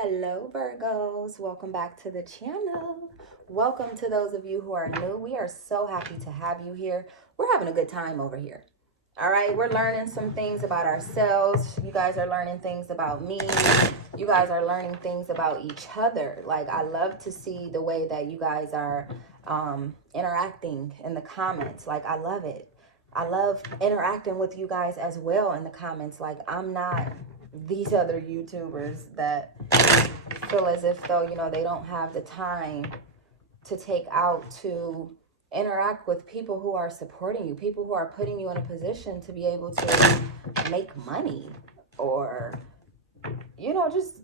Hello Virgos, welcome back to the channel. Welcome to those of you who are new. We are so happy to have you here. We're having a good time over here. All right, we're learning some things about ourselves. You guys are learning things about me. You guys are learning things about each other. Like, I love to see the way that you guys are interacting in the comments. Like, I love it. I love interacting with you guys as well in the comments. Like, I'm not these other YouTubers that feel as if though, they don't have the time to take out to interact with people who are supporting you, people who are putting you in a position to be able to make money, or, just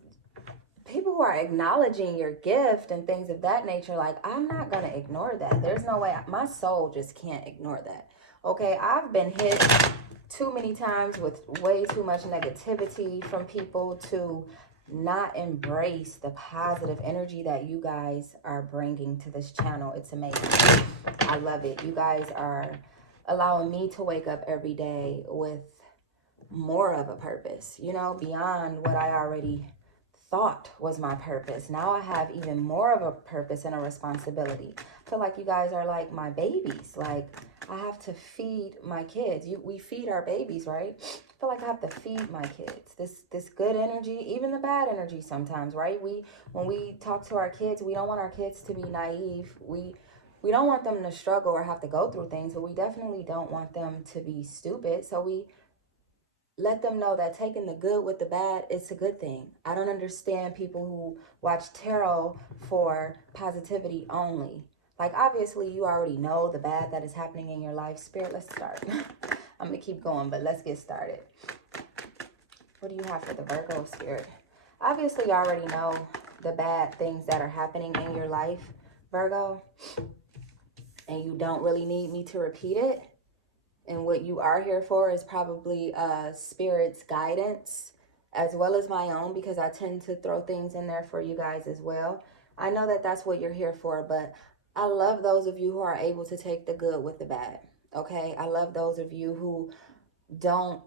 people who are acknowledging your gift and things of that nature. Like, I'm not going to ignore that. There's no way. My soul just can't ignore that. Okay, I've been hit too many times with way too much negativity from people to not embrace the positive energy that you guys are bringing to this channel. It's amazing. I love it. You guys are allowing me to wake up every day with more of a purpose, beyond what I already thought was my purpose. Now I have even more of a purpose and a responsibility. I feel like you guys are like my babies. Like, I have to feed my kids. We feed our babies, right? I feel like I have to feed my kids this good energy, even the bad energy sometimes, right? When we talk to our kids, we don't want our kids to be naive. We don't want them to struggle or have to go through things, but we definitely don't want them to be stupid. So we let them know that taking the good with the bad, it's a good thing. I don't understand people who watch tarot for positivity only. Like, obviously, you already know the bad that is happening in your life. Spirit, let's start. I'm going to keep going, but let's get started. What do you have for the Virgo, Spirit? Obviously, you already know the bad things that are happening in your life, Virgo. And you don't really need me to repeat it. And what you are here for is probably Spirit's guidance, as well as my own, because I tend to throw things in there for you guys as well. I know that that's what you're here for, but I love those of you who are able to take the good with the bad, okay? I love those of you who don't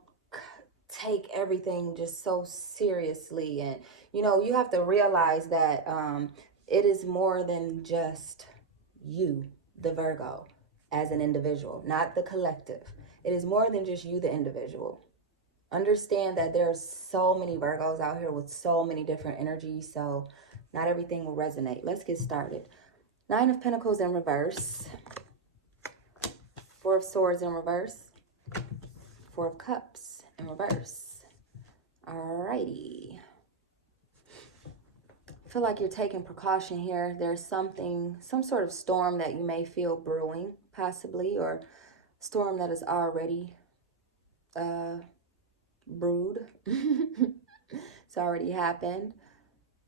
take everything just so seriously. And, you have to realize that it is more than just you, the Virgo, as an individual, not the collective. It is more than just you, the individual. Understand that there's so many Virgos out here with so many different energies, so not everything will resonate. Let's get started. 9 of Pentacles in reverse. 4 of Swords in reverse. 4 of Cups in reverse. Alrighty. I feel like you're taking precaution here. There's some sort of storm that you may feel brewing, possibly, or storm that is already brewed. It's already happened.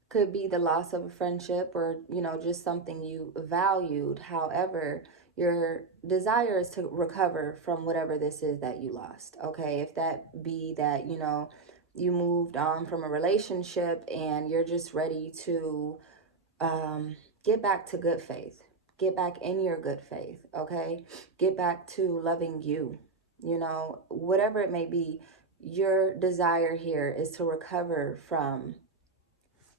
Could be the loss of a friendship, or, just something you valued. However, your desire is to recover from whatever this is that you lost, okay? If that be that, you moved on from a relationship and you're just ready to get back to good faith. Get back in your good faith, okay? Get back to loving you, whatever it may be. Your desire here is to recover from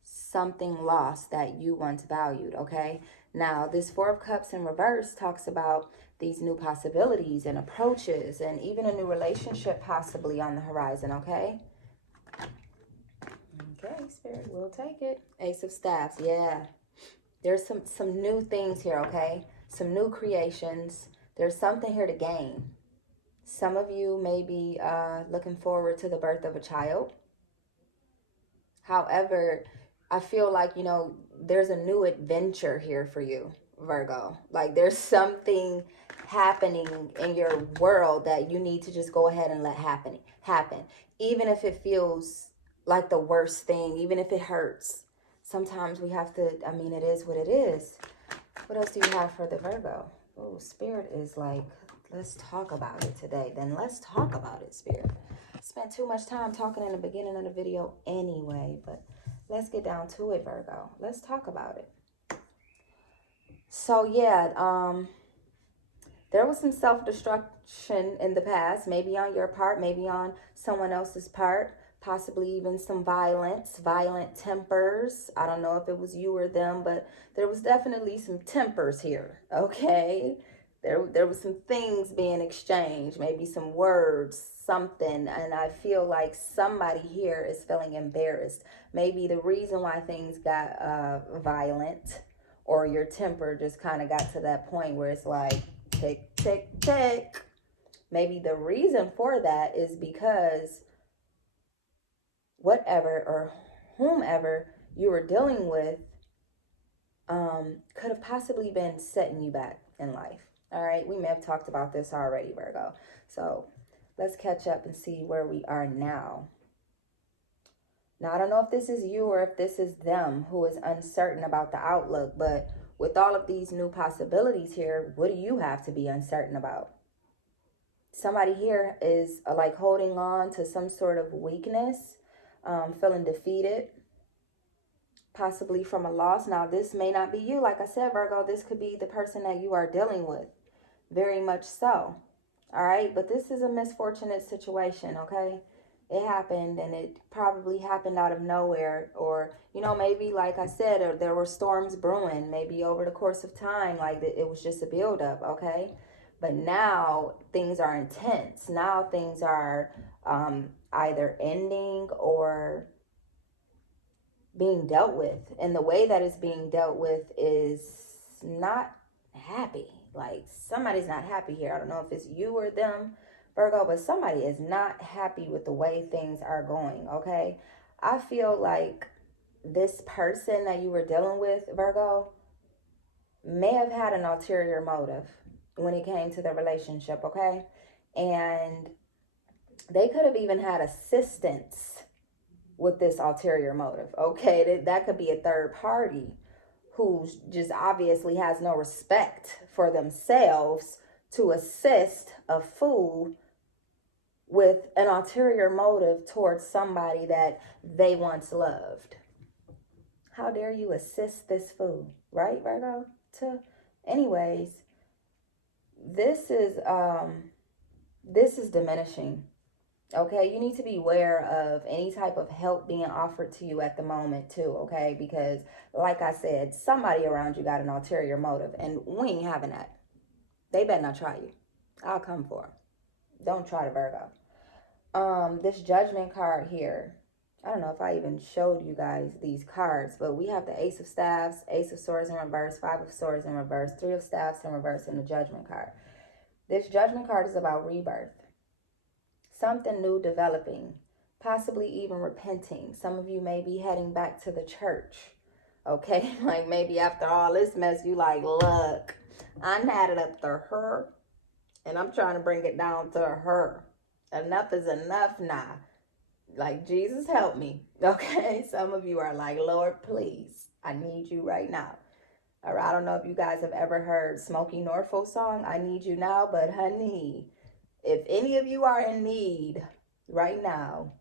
something lost that you once valued, okay? Now, this 4 of Cups in reverse talks about these new possibilities and approaches, and even a new relationship possibly on the horizon, okay? Okay, Spirit, we'll take it. Ace of Staffs, yeah. There's some new things here, okay? Some new creations. There's something here to gain. Some of you may be looking forward to the birth of a child. However, I feel like, there's a new adventure here for you, Virgo. Like, there's something happening in your world that you need to just go ahead and let happen. Even if it feels like the worst thing, even if it hurts. Sometimes we have to, it is what it is. What else do you have for the Virgo? Oh, Spirit is like, let's talk about it today. Then let's talk about it, Spirit. Spent too much time talking in the beginning of the video anyway, but let's get down to it, Virgo. Let's talk about it. So yeah, there was some self-destruction in the past, maybe on your part, maybe on someone else's part. possibly even some violence, violent tempers. I don't know if it was you or them, but there was definitely some tempers here, okay? There was some things being exchanged, maybe some words, something, and I feel like somebody here is feeling embarrassed. Maybe the reason why things got violent, or your temper just kind of got to that point where it's like, tick, tick, tick. Maybe the reason for that is because whatever or whomever you were dealing with could have possibly been setting you back in life. All right, we may have talked about this already, Virgo. So let's catch up and see where we are now. Now, I don't know if this is you or if this is them who is uncertain about the outlook, but with all of these new possibilities here, what do you have to be uncertain about? Somebody here is like holding on to some sort of weakness, feeling defeated, possibly from a loss. Now, this may not be you. Like I said, Virgo, this could be the person that you are dealing with. Very much so. All right. But this is a misfortunate situation. Okay. It happened, and it probably happened out of nowhere. Or, maybe, like I said, there were storms brewing, maybe over the course of time, like it was just a buildup. Okay. But now things are intense. Now things are either ending or being dealt with, and the way that it's being dealt with is not happy. Like, somebody's not happy here. I don't know if it's you or them, Virgo, but somebody is not happy with the way things are going. Okay, I feel like this person that you were dealing with, Virgo, may have had an ulterior motive when it came to the relationship. Okay, and they could have even had assistance with this ulterior motive. Okay, that could be a third party who just obviously has no respect for themselves to assist a fool with an ulterior motive towards somebody that they once loved. How dare you assist this fool, right, Virgo? Anyways, this is diminishing. Okay, you need to be aware of any type of help being offered to you at the moment too, okay? Because like I said, somebody around you got an ulterior motive, and we ain't having that. They better not try you. I'll come for them. Don't try to, Virgo. This Judgment card here, I don't know if I even showed you guys these cards, but we have the Ace of Staffs, Ace of Swords in reverse, Five of Swords in reverse, Three of Staffs in reverse, and the Judgment card. This Judgment card is about rebirth. Something new developing, possibly even repenting. Some of you may be heading back to the church. Okay, like maybe after all this mess, you like, look, I had it up to her, and I'm trying to bring it down to her. Enough is enough now. Like, Jesus, help me. Okay, some of you are like, Lord, please, I need you right now. Or I don't know if you guys have ever heard Smokey Norfolk's song, I Need You Now, but honey, if any of you are in need right now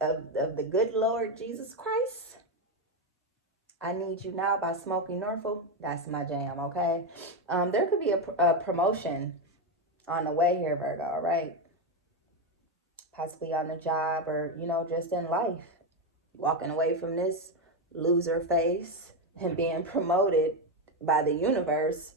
of the good Lord Jesus Christ, I Need You Now by Smokey Norfolk. That's my jam, okay? There could be a promotion on the way here, Virgo, all right? Possibly on the job or, just in life. Walking away from this loser face and being promoted by the universe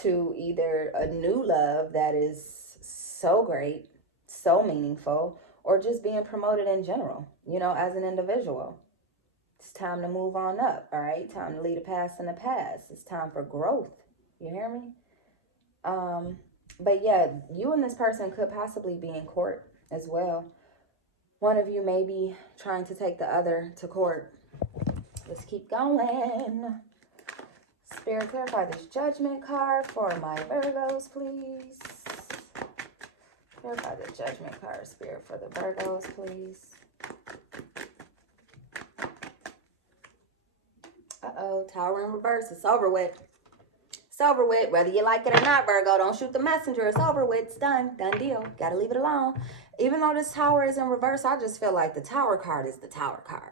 to either a new love that is so great, so meaningful, or just being promoted in general, as an individual. It's time to move on up, all right? Time to leave the past in the past. It's time for growth. You hear me? But yeah, you and this person could possibly be in court as well. One of you may be trying to take the other to court. Let's keep going. Spirit, clarify this Judgment card for my Virgos, please. Clarify the Judgment card, Spirit, for the Virgos, please. Uh-oh, Tower in reverse. It's over with. It's over with. Whether you like it or not, Virgo, don't shoot the messenger. It's over with. It's done. Done deal. Gotta leave it alone. Even though this Tower is in reverse, I just feel like the Tower card is the Tower card.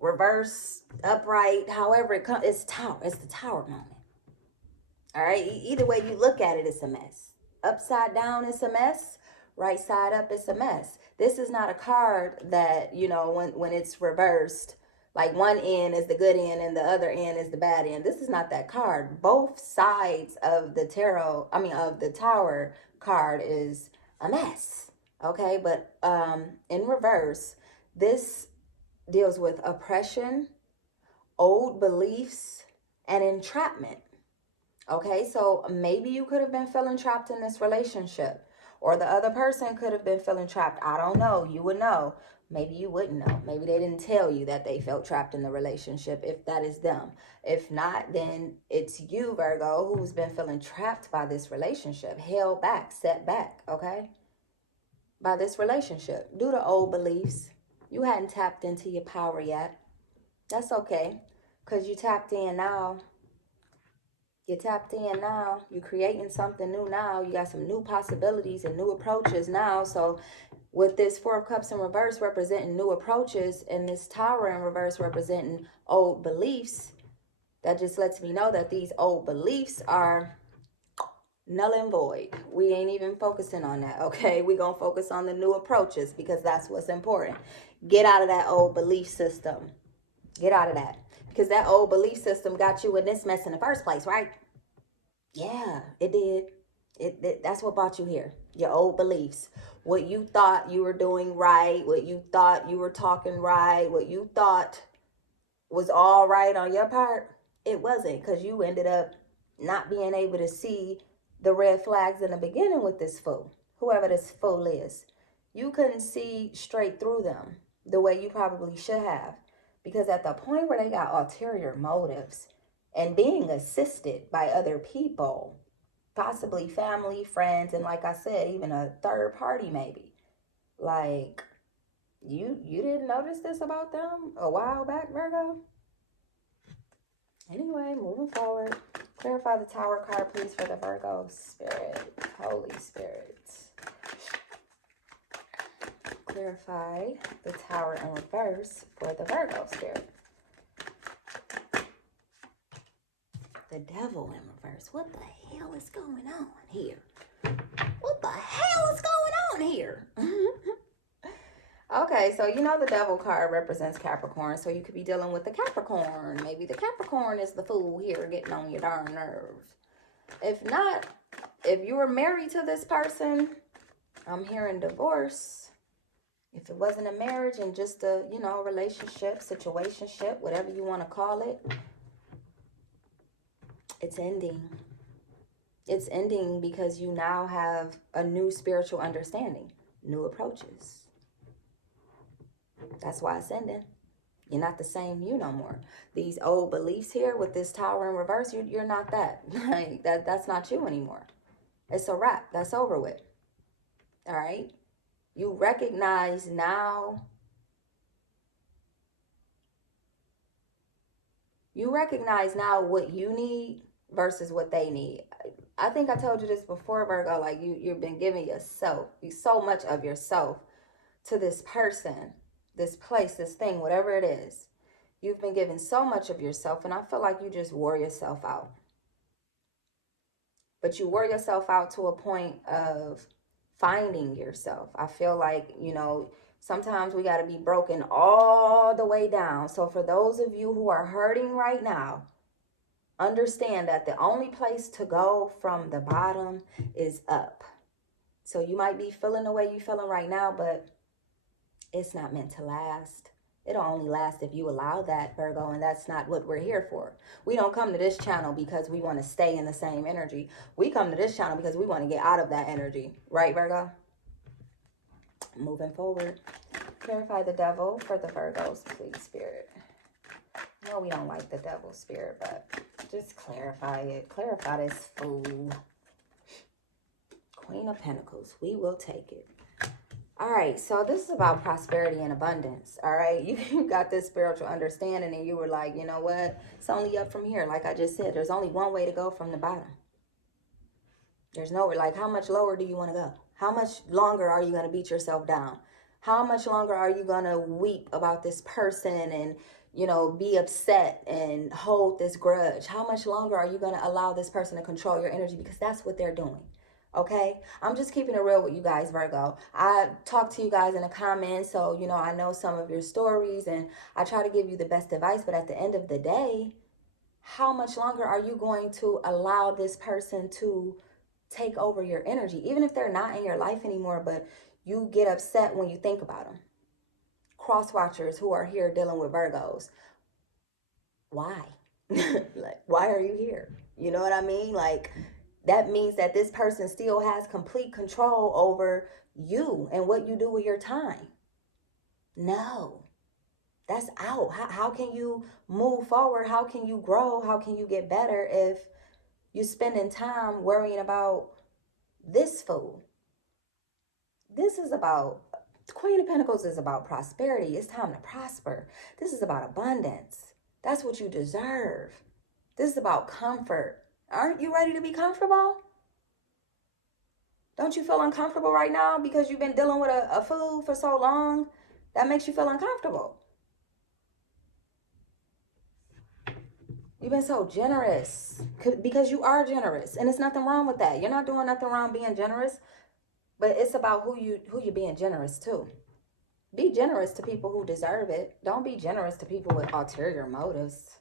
Reverse, upright, however it comes, it's Tower. It's the Tower moment. All right? Either way you look at it, it's a mess. Upside down, it's a mess. right side up, it's a mess. This is not a card that, you know, when it's reversed, like one end is the good end and the other end is the bad end. This is not that card. Both sides of the tarot, I mean, of the Tower card is a mess. Okay, but in reverse, this deals with oppression, old beliefs, and entrapment. Okay, so maybe you could have been feeling trapped in this relationship, or the other person could have been feeling trapped. I don't know. You would know. Maybe you wouldn't know. Maybe they didn't tell you that they felt trapped in the relationship, if that is them. If not, then it's you, Virgo, who's been feeling trapped by this relationship, held back, set back, okay? By this relationship due to old beliefs. You hadn't tapped into your power yet. That's okay, because you tapped in now. You tapped in now. You're creating something new now. You got some new possibilities and new approaches now. So with this Four of Cups in reverse representing new approaches and this Tower in reverse representing old beliefs, that just lets me know that these old beliefs are null and void. We ain't even focusing on that, okay? We're going to focus on the new approaches because that's what's important. Get out of that old belief system. Get out of that. Because that old belief system got you in this mess in the first place, right? Yeah, it did. That's what brought you here. Your old beliefs. What you thought you were doing right, what you thought you were talking right, what you thought was all right on your part, it wasn't, because you ended up not being able to see the red flags in the beginning with this fool, whoever this fool is. You couldn't see straight through them the way you probably should have, because at the point where they got ulterior motives and being assisted by other people, possibly family, friends, and like I said, even a third party maybe, like you didn't notice this about them a while back, Virgo? Anyway, moving forward, clarify the Tower card, please, for the Virgo spirit, Holy Spirit. Clarify the Tower in reverse for the Virgo spirit. The Devil in reverse. What the hell is going on here? What the hell is going on here? Okay, so you know the Devil card represents Capricorn, so you could be dealing with the Capricorn. Maybe the Capricorn is the fool here getting on your darn nerves. If not, if you were married to this person, I'm hearing divorce. If it wasn't a marriage and just a, you know, relationship, situationship, whatever you want to call it, it's ending. It's ending because you now have a new spiritual understanding, new approaches. That's why it's ending. You're not the same you no more. These old beliefs here with this Tower in reverse, you're not that. Like that's not you anymore. It's a wrap. That's over with. All right? You recognize now. You recognize now what you need versus what they need. I think I told you this before, Virgo. Like you've been giving yourself, so much of yourself to this person, this place, this thing, whatever it is. You've been giving so much of yourself, and I feel like you just wore yourself out. But you wore yourself out to a point of finding yourself. I feel like, you know, sometimes we got to be broken all the way down. So for those of you who are hurting right now, understand that the only place to go from the bottom is up. So you might be feeling the way you're feeling right now, but it's not meant to last. It'll only last if you allow that, Virgo, and that's not what we're here for. We don't come to this channel because we want to stay in the same energy. We come to this channel because we want to get out of that energy. Right, Virgo? Moving forward. Clarify the Devil for the Virgos, please, Spirit. No, we don't like the Devil, Spirit, but just clarify it. Clarify this fool. Queen of Pentacles. We will take it. All right, so this is about prosperity and abundance, all right? You got this spiritual understanding and you were like, you know what? It's only up from here. Like I just said, there's only one way to go from the bottom. There's nowhere. Like, how much lower do you want to go? How much longer are you going to beat yourself down? How much longer are you going to weep about this person and, you know, be upset and hold this grudge? How much longer are you going to allow this person to control your energy? Because that's what they're doing. Okay, I'm just keeping it real with you guys, Virgo. I talk to you guys in the comments, so you know I know some of your stories and I try to give you the best advice, but at the end of the day, how much longer are you going to allow this person to take over your energy, even if they're not in your life anymore, but you get upset when you think about them? Cross watchers who are here dealing with Virgos, why? Like, why are you here? You know what I mean? Like, that means that this person still has complete control over you and what you do with your time. No, that's out. How can you move forward? How can you grow? How can you get better if you're spending time worrying about this fool? This is about, Queen of Pentacles is about prosperity. It's time to prosper. This is about abundance. That's what you deserve. This is about comfort. Aren't you ready to be comfortable? Don't you feel uncomfortable right now because you've been dealing with a fool for so long? That makes you feel uncomfortable. You've been so generous because you are generous, and there's nothing wrong with that. You're not doing nothing wrong being generous, but it's about who you're being generous to. Be generous to people who deserve it. Don't be generous to people with ulterior motives.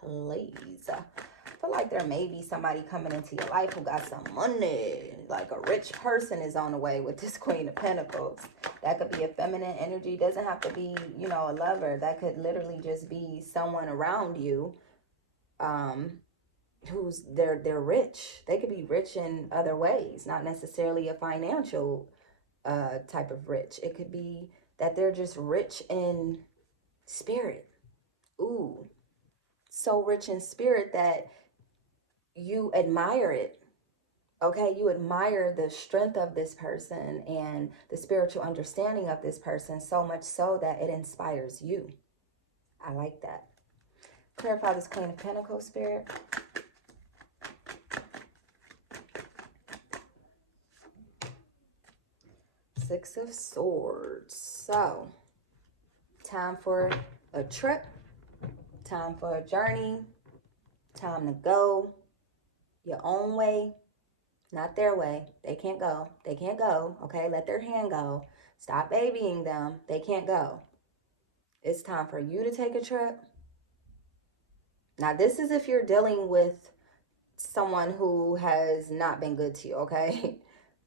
Please. I feel like there may be somebody coming into your life who got some money. Like a rich person is on the way with this Queen of Pentacles. That could be a feminine energy. Doesn't have to be, you know, a lover. That could literally just be someone around you who's they're rich. They could be rich in other ways, not necessarily a financial type of rich. It could be that they're just rich in spirit. Ooh, so rich in spirit that you admire it. Okay, you admire the strength of this person and the spiritual understanding of this person so much so that it inspires you. I like that. Clarify this Queen of Pentacles, Spirit. Six of Swords. So, time for a trip, time for a journey, time to go your own way, not their way. They can't go. They can't go. Okay, let their hand go. Stop babying them. They can't go. It's time for you to take a trip. Now, this is if you're dealing with someone who has not been good to you, okay?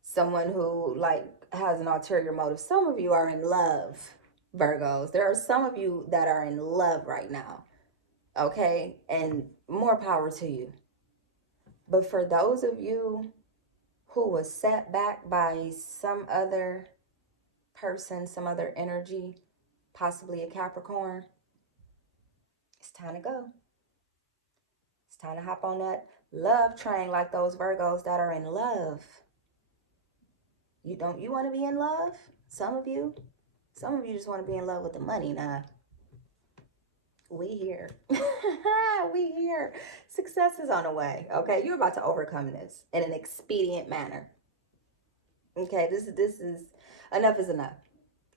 Someone who, like, has an ulterior motive. Some of you are in love, Virgos. There are some of you that are in love right now, okay? And more power to you. But for those of you who was set back by some other person, some other energy, possibly a Capricorn, it's time to go. It's time to hop on that love train like those Virgos that are in love. You want to be in love? Some of you just want to be in love with the money. Nah, we here. We here. Success is on the way. Okay, you're about to overcome this in an expedient manner. Okay, this is enough is enough.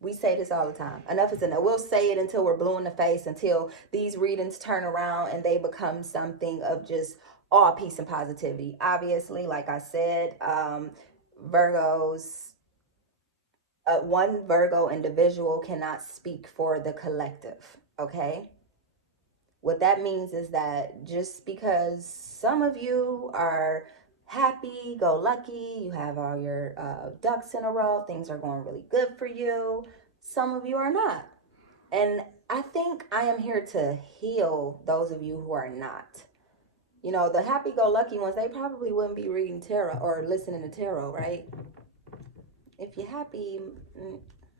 We say this all the time. Enough is enough. We'll say it until we're blue in the face, until these readings turn around and they become something of just all peace and positivity. Obviously, like I said, Virgos, one Virgo individual cannot speak for the collective, okay? What that means is that just because some of you are happy, go lucky, you have all your ducks in a row, things are going really good for you, some of you are not. And I think I am here to heal those of you who are not. You know, the happy-go-lucky ones, they probably wouldn't be reading tarot or listening to tarot, right? If you're happy,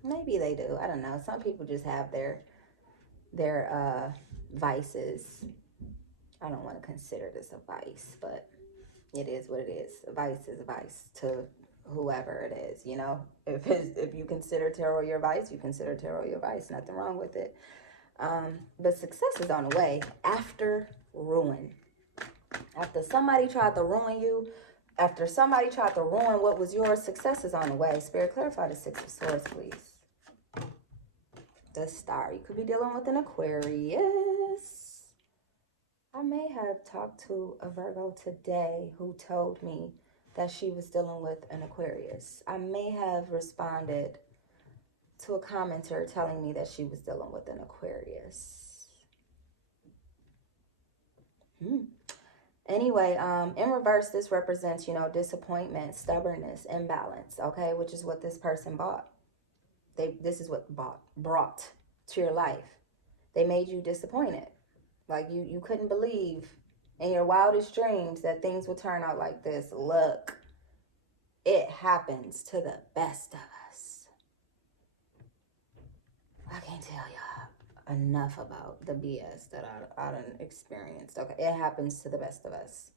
maybe they do. I don't know. Some people just have their vices. I don't want to consider this a vice, but it is what it is. A vice is a vice to whoever it is, you know. If you consider tarot your vice, you consider tarot your vice. Nothing wrong with it. But success is on the way after ruin. After somebody tried to ruin you, after somebody tried to ruin what was yours, success is on the way. Spirit, clarify the Six of Swords, please. The Star. You could be dealing with an Aquarius. I may have talked to a Virgo today who told me that she was dealing with an Aquarius. I may have responded to a commenter telling me that she was dealing with an Aquarius. Anyway, in reverse, this represents, disappointment, stubbornness, imbalance, okay, which is what this person bought. This is what brought to your life. They made you disappointed. Like you couldn't believe in your wildest dreams that things would turn out like this. Look, it happens to the best of us. I can't tell y'all enough about the BS that I done experienced. Okay, it happens to the best of us.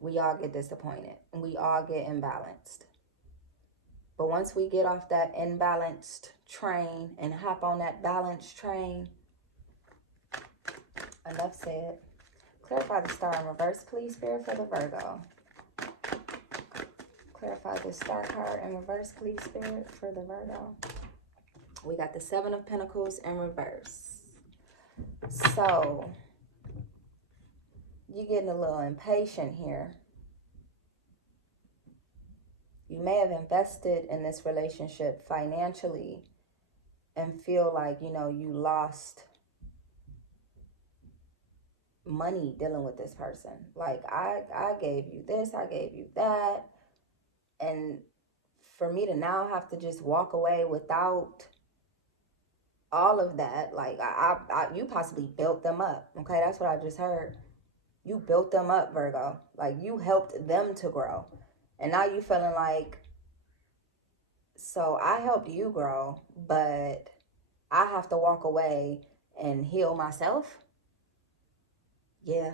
We all get disappointed and we all get imbalanced. But once we get off that imbalanced train and hop on that balanced train, enough said. Clarify the star in reverse, please, Spirit, for the Virgo. Clarify the star card in reverse, please, Spirit, for the Virgo. We got the Seven of Pentacles in reverse. So, you're getting a little impatient here. You may have invested in this relationship financially and feel like, you lost money dealing with this person. Like, I gave you this, I gave you that. And for me to now have to just walk away without all of that, like, you possibly built them up. Okay, that's what I just heard. You built them up, Virgo. Like, you helped them to grow. And now you feeling like, so I helped you grow, but I have to walk away and heal myself? Yeah,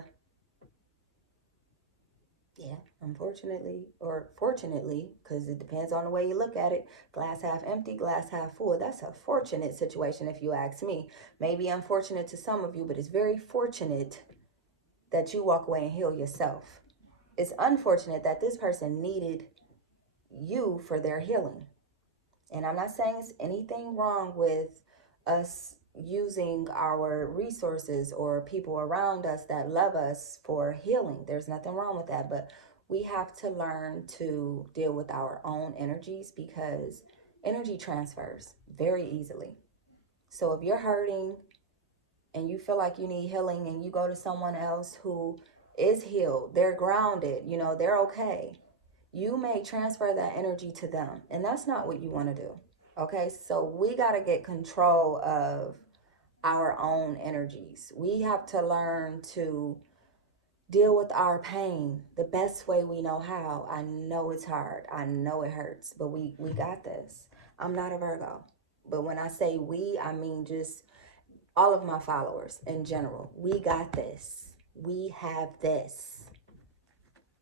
unfortunately, or fortunately, because it depends on the way you look at it. Glass half empty, glass half full. That's a fortunate situation if you ask me. Maybe unfortunate to some of you, but it's very fortunate that you walk away and heal yourself. It's unfortunate that this person needed you for their healing. And I'm not saying it's anything wrong with us using our resources or people around us that love us for healing. There's nothing wrong with that. But we have to learn to deal with our own energies, because energy transfers very easily. So if you're hurting and you feel like you need healing and you go to someone else who is healed, they're grounded, they're okay, you may transfer that energy to them. And that's not what you want to do. Okay, so we got to get control of our own energies. We have to learn to deal with our pain the best way we know how. I know it's hard. I know it hurts, but we got this. I'm not a Virgo, but when I say we, I mean just all of my followers in general. We got this. We have this.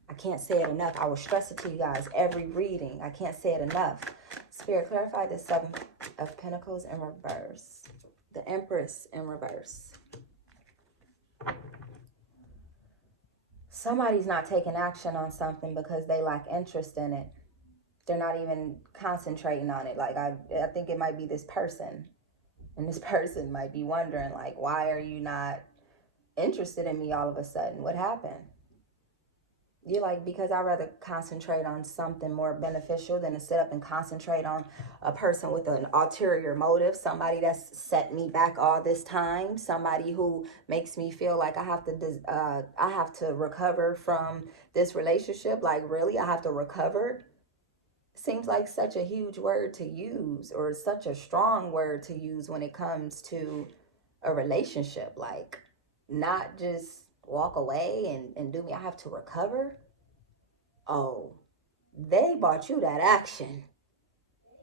I can't say it enough. I will stress it to you guys every reading. I can't say it enough. Spirit, clarify the Seven of Pentacles in reverse. The Empress in reverse. Somebody's not taking action on something because they lack interest in it. They're not even concentrating on it. Like, I think it might be this person. And this person might be wondering, like, why are you not interested in me all of a sudden? What happened? You're like, because I'd rather concentrate on something more beneficial than to sit up and concentrate on a person with an ulterior motive, somebody that's set me back all this time, somebody who makes me feel like I have to recover from this relationship. Like, really, I have to recover? Seems like such a huge word to use, or such a strong word to use when it comes to a relationship. Like, not just walk away and do me. I have to recover. Oh, they bought you that action.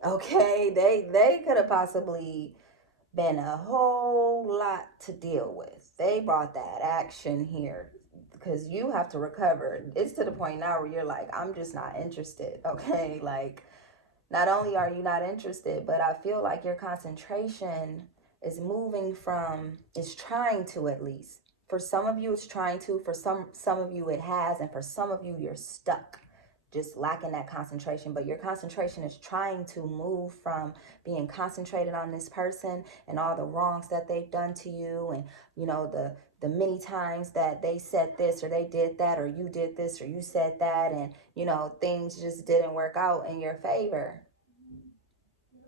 Okay, they could have possibly been a whole lot to deal with. They brought that action here because you have to recover. It's to the point now where you're like, I'm just not interested. Okay, like, not only are you not interested, but I feel like your concentration is moving from, is trying to, at least. For some of you, it's trying to. For some of you, it has. And for some of you, you're stuck. just lacking that concentration. But your concentration is trying to move from being concentrated on this person and all the wrongs that they've done to you, and the many times that they said this or they did that, or you did this or you said that, and things just didn't work out in your favor.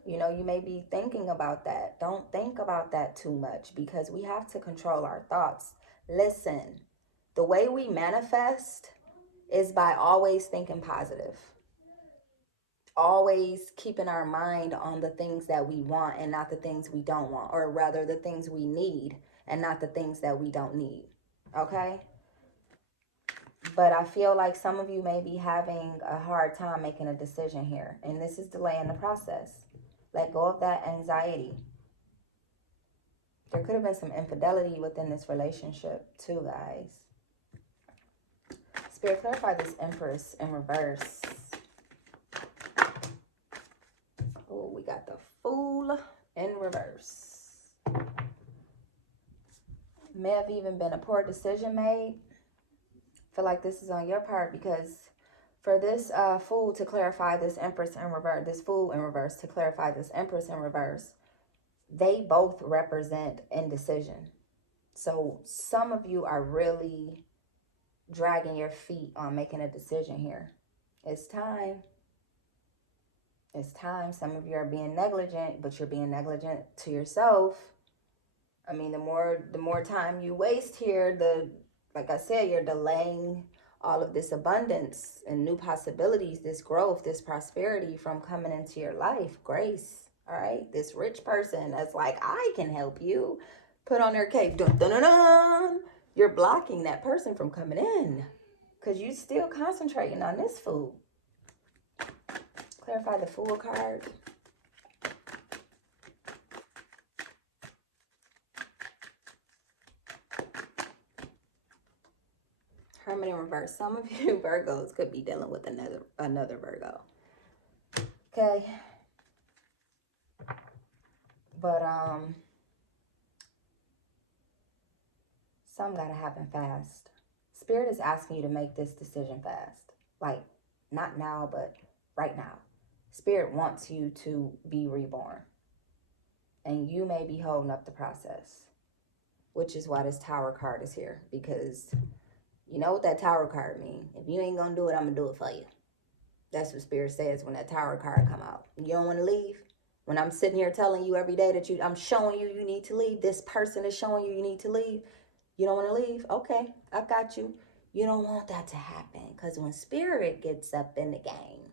You may be thinking about that. Don't think about that too much, because we have to control our thoughts. Listen, the way we manifest is by always thinking positive, always keeping our mind on the things that we want and not the things we don't want, or rather the things we need and not the things that we don't need. Okay? But I feel like some of you may be having a hard time making a decision here, and this is delaying the process. Let go of that anxiety. There could have been some infidelity within this relationship too, guys. Spirit, clarify this Empress in reverse. Oh, we got the Fool in reverse. May have even been a poor decision made. I feel like this is on your part, because for this Fool to clarify this Empress in reverse, this Fool in reverse to clarify this Empress in reverse, they both represent indecision. So some of you are really dragging your feet on making a decision here. It's time. It's time. Some of you are being negligent, but you're being negligent to yourself. I mean, the more time you waste here, like I said, you're delaying all of this abundance and new possibilities, this growth, this prosperity from coming into your life. Grace, all right? This rich person that's like, I can help you. Put on their cape. Dun, dun, dun, dun. You're blocking that person from coming in because you're still concentrating on this Fool. Clarify the Fool card. Hermit in reverse. Some of you Virgos could be dealing with another Virgo. Okay. But some gotta happen fast. Spirit is asking you to make this decision fast. Like, not now, but right now. Spirit wants you to be reborn. And you may be holding up the process, which is why this Tower card is here. Because you know what that Tower card means. If you ain't gonna do it, I'm gonna do it for you. That's what Spirit says when that Tower card come out. You don't want to leave? When I'm sitting here telling you every day that I'm showing you you need to leave. This person is showing you need to leave. You don't want to leave? Okay, I got you. You don't want that to happen, because when Spirit gets up in the game,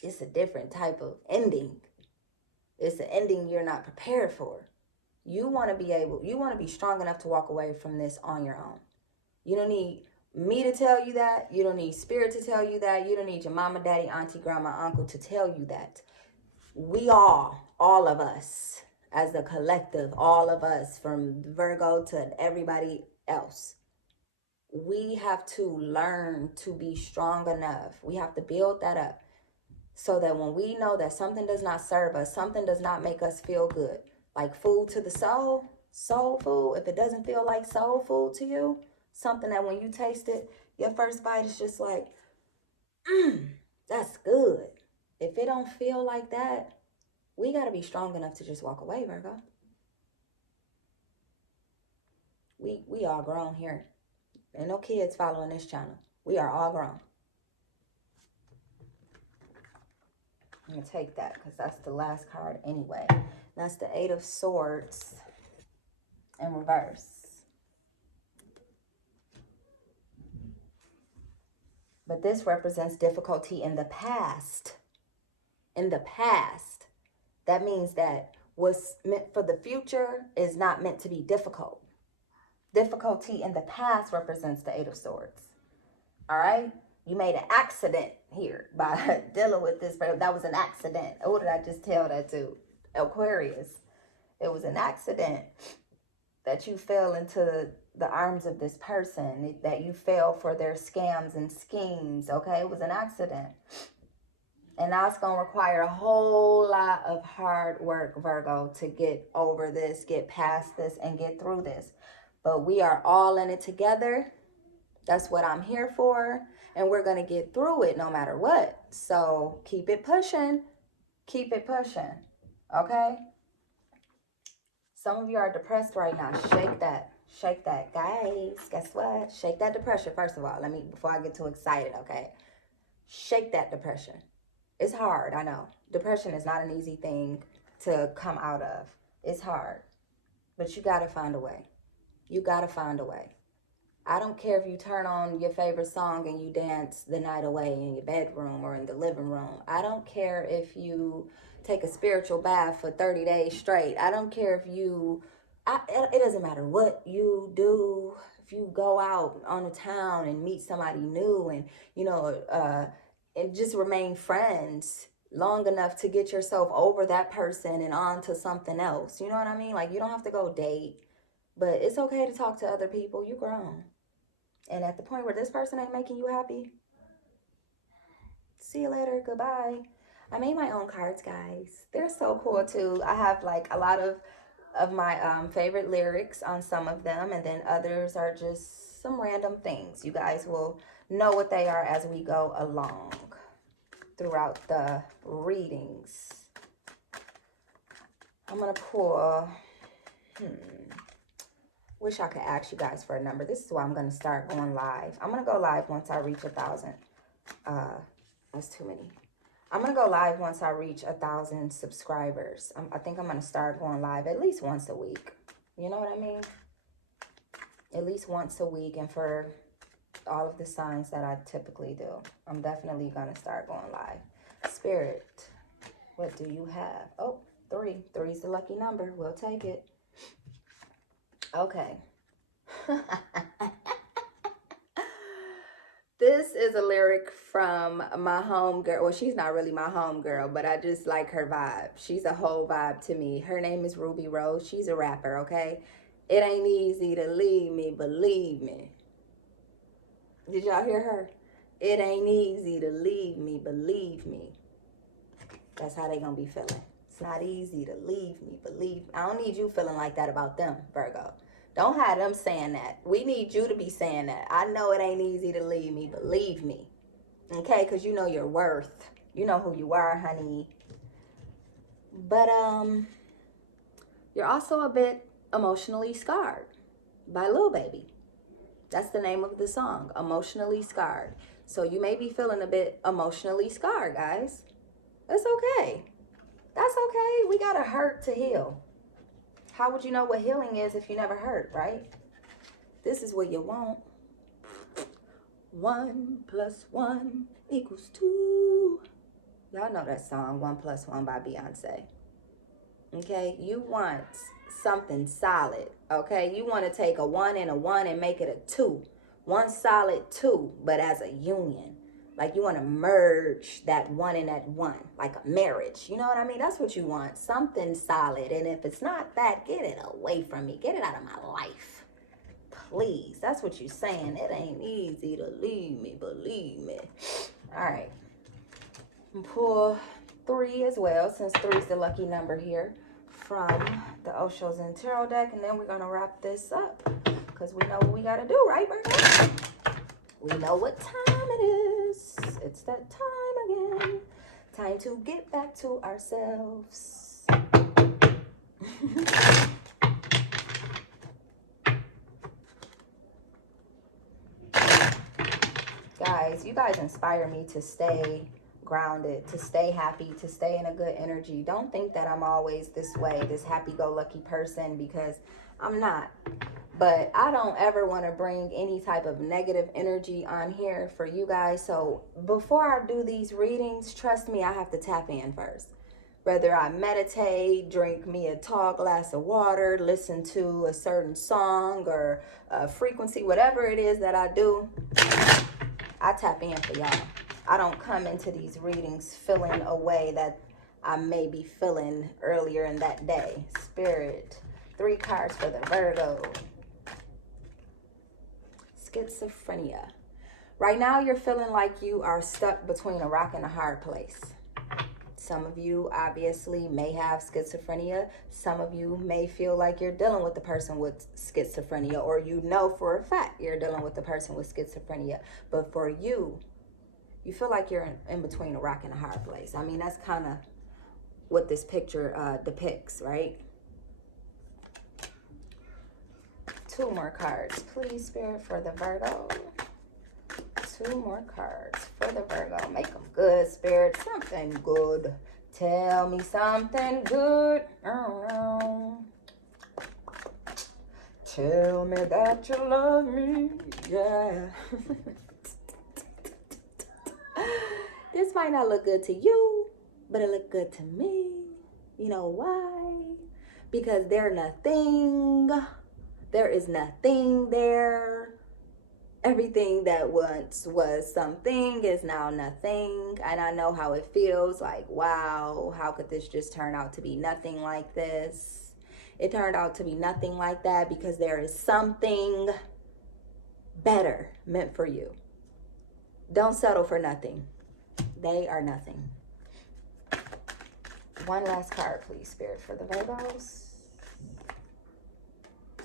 it's a different type of ending. It's an ending you're not prepared for. You want to be strong enough to walk away from this on your own. You don't need me to tell you that. You don't need Spirit to tell you that. You don't need your mama, daddy, auntie, grandma, uncle to tell you that. We all of us, as a collective, all of us, from Virgo to everybody else, we have to learn to be strong enough. We have to build that up so that when we know that something does not serve us, something does not make us feel good, like food to the soul food, if it doesn't feel like soul food to you, something that when you taste it, your first bite is just like, that's good. If it don't feel like that, we got to be strong enough to just walk away, Virgo. We all grown here. Ain't no kids following this channel. We are all grown. I'm going to take that because that's the last card anyway. That's the Eight of Swords in reverse. But this represents difficulty in the past. In the past. That means that what's meant for the future is not meant to be difficult. Difficulty in the past represents the Eight of Swords. All right? You made an accident here by dealing with this. That was an accident. Who did I just tell that to? Aquarius. It was an accident that you fell into the arms of this person, that you fell for their scams and schemes, okay? It was an accident. And now it's going to require a whole lot of hard work, Virgo, to get over this, get past this, and get through this. But we are all in it together. That's what I'm here for. And we're going to get through it no matter what. So keep it pushing. Keep it pushing. Okay? Some of you are depressed right now. Shake that. Shake that. Guys, guess what? Shake that depression, first of all. Before I get too excited, okay? Shake that depression. It's hard, I know. Depression is not an easy thing to come out of. It's hard. But you got to find a way. You got to find a way. I don't care if you turn on your favorite song and you dance the night away in your bedroom or in the living room. I don't care if you take a spiritual bath for 30 days straight. I don't care if it doesn't matter what you do. If you go out on the town and meet somebody new and, and just remain friends long enough to get yourself over that person and on to something else. You know what I mean? Like, you don't have to go date, but it's okay to talk to other people. You're grown. And at the point where this person ain't making you happy, see you later, goodbye. I made my own cards, guys. They're so cool too. I have like a lot of my favorite lyrics on some of them, and then others are just some random things. You guys will know what they are as we go along throughout the readings. I'm gonna pull, wish I could ask you guys for a number. This is why I'm gonna start going live. I'm gonna go live once I reach 1,000. That's too many. I'm gonna go live once I reach 1,000 subscribers. I think I'm gonna start going live at least once a week. You know what I mean? At least once a week, and for all of the signs that I typically do, I'm definitely gonna start going live. Spirit, what do you have? Oh, 3. 3 is the lucky number. We'll take it. Okay. This is a lyric from my homegirl. Well, she's not really my homegirl, but I just like her vibe. She's a whole vibe to me. Her name is Ruby Rose. She's a rapper, okay? It ain't easy to leave me, believe me. Did y'all hear her? It ain't easy to leave me, believe me. That's how they gonna be feeling. It's not easy to leave me, believe me. I don't need you feeling like that about them, Virgo. Don't have them saying that. We need you to be saying that. I know it ain't easy to leave me, believe me. Okay, because you know your worth. You know who you are, honey. But you're also a bit emotionally scarred by Lil Baby. That's the name of the song, Emotionally Scarred. So you may be feeling a bit emotionally scarred, guys. That's okay. That's okay. We gotta hurt to heal. How would you know what healing is if you never hurt, right? This is what you want. 1 + 1 = 2. Y'all know that song, 1 + 1 by Beyonce. Okay? You want something solid, okay? You want to take a 1 and a 1 and make it a 2. 1 solid 2, but as a union. Like, you want to merge that 1 and that 1, like a marriage. You know what I mean? That's what you want. Something solid. And if it's not that, get it away from me. Get it out of my life. Please. That's what you're saying. It ain't easy to leave me, believe me. All right. Pull 3 as well, since 3 is the lucky number here, from the Osho's and Tarot deck. And then we're going to wrap this up, because we know what we got to do, right, Virgo? We know what time it is. It's that time again. Time to get back to ourselves. Guys, you guys inspire me to stay grounded, to stay happy, to stay in a good energy. Don't think that I'm always this way, this happy-go-lucky person, because I'm not. But I don't ever want to bring any type of negative energy on here for you guys. So before I do these readings, trust me, I have to tap in first. Whether I meditate, drink me a tall glass of water, listen to a certain song or a frequency, whatever it is that I do, I tap in for y'all. I don't come into these readings feeling a way that I may be feeling earlier in that day. Spirit, 3 cards for the Virgo. Schizophrenia. Right now, you're feeling like you are stuck between a rock and a hard place. Some of you obviously may have schizophrenia. Some of you may feel like you're dealing with the person with schizophrenia, or you know for a fact you're dealing with the person with schizophrenia. But for you, you feel like you're in between a rock and a hard place. I mean, that's kind of what this picture depicts, right? 2 more cards, please, Spirit, for the Virgo. 2 more cards for the Virgo. Make them good, Spirit. Something good. Tell me something good. Tell me that you love me. Yeah. This might not look good to you, but it look good to me. You know why? Because they're nothing. There is nothing there. Everything that once was something is now nothing. And I know how it feels, like, wow, how could this just turn out to be nothing like this? It turned out to be nothing like that because there is something better meant for you. Don't settle for nothing. They are nothing. One last card, please, Spirit, for the Virgos.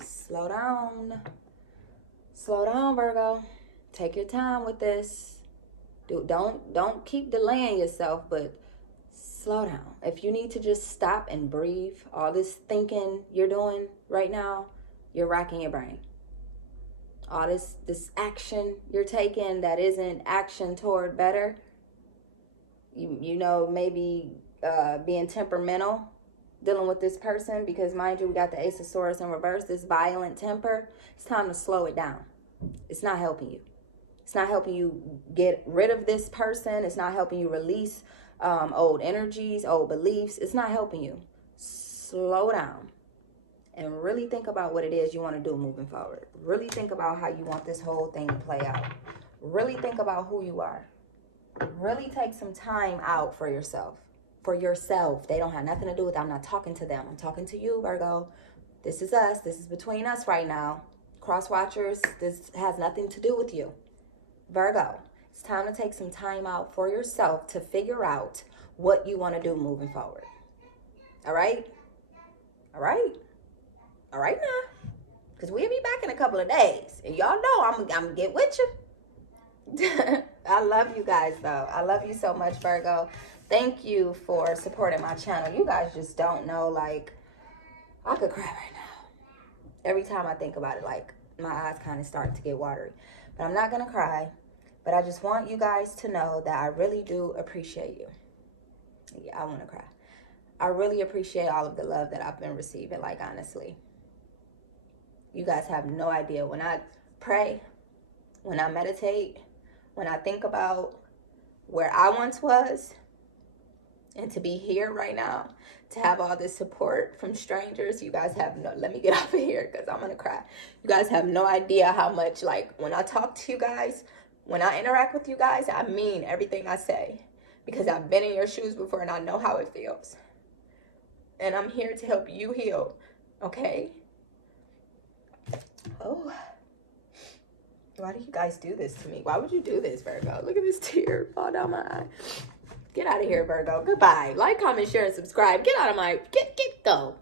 Slow down. Slow down, Virgo. Take your time with this. Don't keep delaying yourself, but slow down. If you need to just stop and breathe, all this thinking you're doing right now, you're racking your brain. All this action you're taking that isn't action toward better, you know, maybe being temperamental, dealing with this person, because mind you, we got the Ace of Swords in reverse, this violent temper. It's time to slow it down. It's not helping you. It's not helping you get rid of this person. It's not helping you release old energies, old beliefs. It's not helping you. Slow down and really think about what it is you want to do moving forward. Really think about how you want this whole thing to play out. Really think about who you are. Really take some time out for yourself. For yourself. They don't have nothing to do with it. I'm not talking to them. I'm talking to you, Virgo. This is us. This is between us right now. Cross watchers, this has nothing to do with you. Virgo, it's time to take some time out for yourself to figure out what you want to do moving forward. All right? All right? All right now. Because we'll be back in a couple of days. And y'all know I'm going to get with you. I love you guys, though. I love you so much, Virgo. Thank you for supporting my channel. You guys just don't know, like, I could cry right now. Every time I think about it, like, my eyes kind of start to get watery. But I'm not going to cry. But I just want you guys to know that I really do appreciate you. Yeah, I want to cry. I really appreciate all of the love that I've been receiving, like, honestly. You guys have no idea. When I pray, when I meditate, when I think about where I once was, and to be here right now, to have all this support from strangers, you guys have no, let me get off of here because I'm going to cry. You guys have no idea how much, like, when I talk to you guys, when I interact with you guys, I mean everything I say. Because I've been in your shoes before and I know how it feels. And I'm here to help you heal, okay? Oh. Why do you guys do this to me? Why would you do this, Virgo? Look at this tear fall down my eye. Get out of here, Virgo. Goodbye. Like, comment, share, and subscribe. Get out of my... Go.